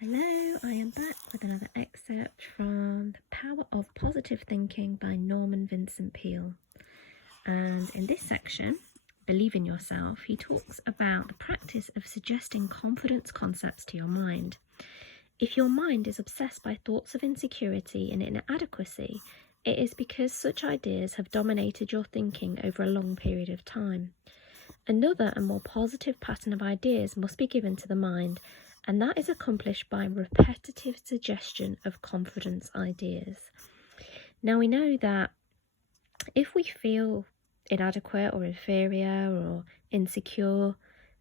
Hello, I am back with another excerpt from The Power of Positive Thinking by Vincent Peale. And in this section, Believe in Yourself, he talks about the practice of suggesting confidence concepts to your mind. If your mind is obsessed by thoughts of insecurity and inadequacy, it is because such ideas have dominated your thinking over a long period of time. Another and more positive pattern of ideas must be given to the mind, and that is accomplished by repetitive suggestion of confidence ideas. Now we know that if we feel inadequate or inferior or insecure,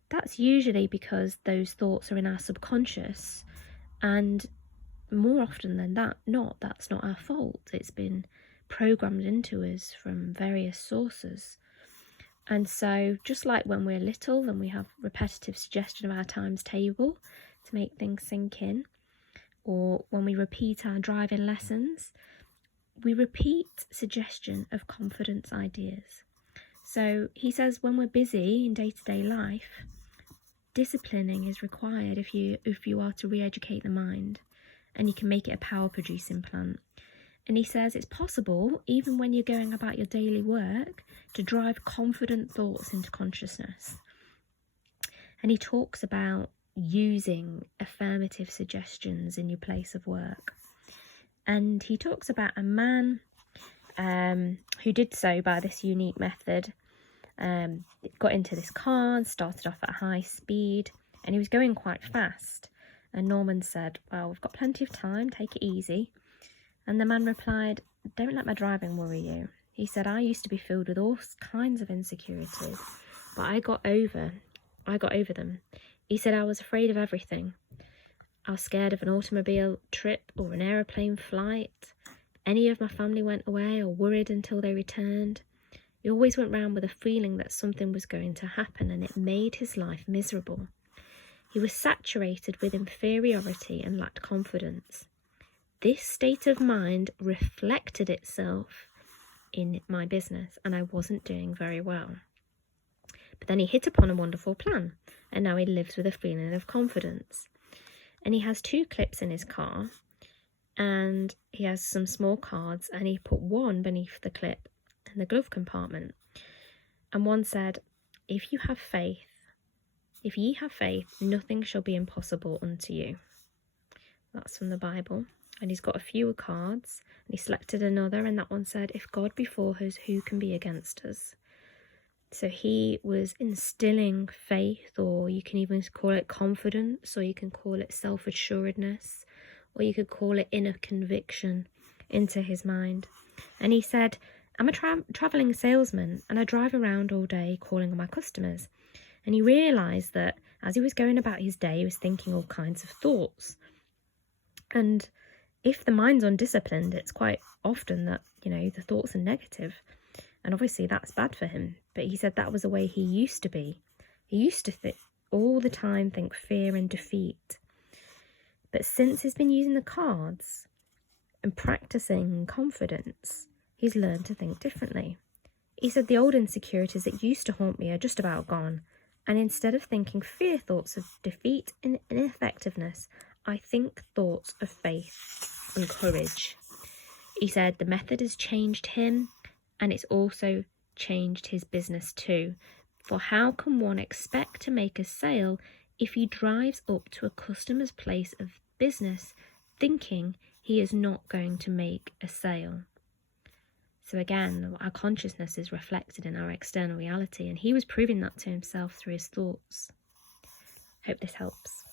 that's usually because those thoughts are in our subconscious, and more often than that, that's not our fault. It's been programmed into us from various sources. And so just like when we're little and we have repetitive suggestion of our times table to make things sink in, or when we repeat our driving lessons, we repeat suggestion of confidence ideas. So he says when we're busy in day-to-day life, disciplining is required if you are to re-educate the mind, and you can make it a power producing plant. And he says it's possible, even when you're going about your daily work, to drive confident thoughts into consciousness. And he talks about using affirmative suggestions in your place of work. And he talks about a man who did so by this unique method. Got into this car and started off at high speed, and he was going quite fast. And Norman said, "Well, we've got plenty of time, take it easy." And the man replied, "Don't let my driving worry you." He said, "I used to be filled with all kinds of insecurities, but I got over them." He said, "I was afraid of everything. I was scared of an automobile trip or an aeroplane flight. Any of my family went away or worried until they returned. He always went round with a feeling that something was going to happen, and it made his life miserable. He was saturated with inferiority and lacked confidence. This state of mind reflected itself in my business, and I wasn't doing very well. But then he hit upon a wonderful plan, and now he lives with a feeling of confidence." And he has 2 clips in his car, and he has some small cards, and he put one beneath the clip in the glove compartment. And one said, if ye have faith, nothing shall be impossible unto you." That's from the Bible. And he's got a few cards, and he selected another, and that one said, "If God be for us, who can be against us?" So he was instilling faith, or you can even call it confidence, or you can call it self-assuredness, or you could call it inner conviction into his mind. And he said, "I'm a travelling salesman, and I drive around all day calling on my customers." And he realised that as he was going about his day, he was thinking all kinds of thoughts. And if the mind's undisciplined, it's quite often that, the thoughts are negative. And obviously that's bad for him. But he said that was the way he used to be. He used to all the time think fear and defeat. But since he's been using the cards and practicing confidence, he's learned to think differently. He said the old insecurities that used to haunt me are just about gone. And instead of thinking fear thoughts of defeat and ineffectiveness, I think thoughts of faith and courage. He said the method has changed him, and it's also changed his business too. For how can one expect to make a sale if he drives up to a customer's place of business thinking he is not going to make a sale? So again, our consciousness is reflected in our external reality, and he was proving that to himself through his thoughts. Hope this helps.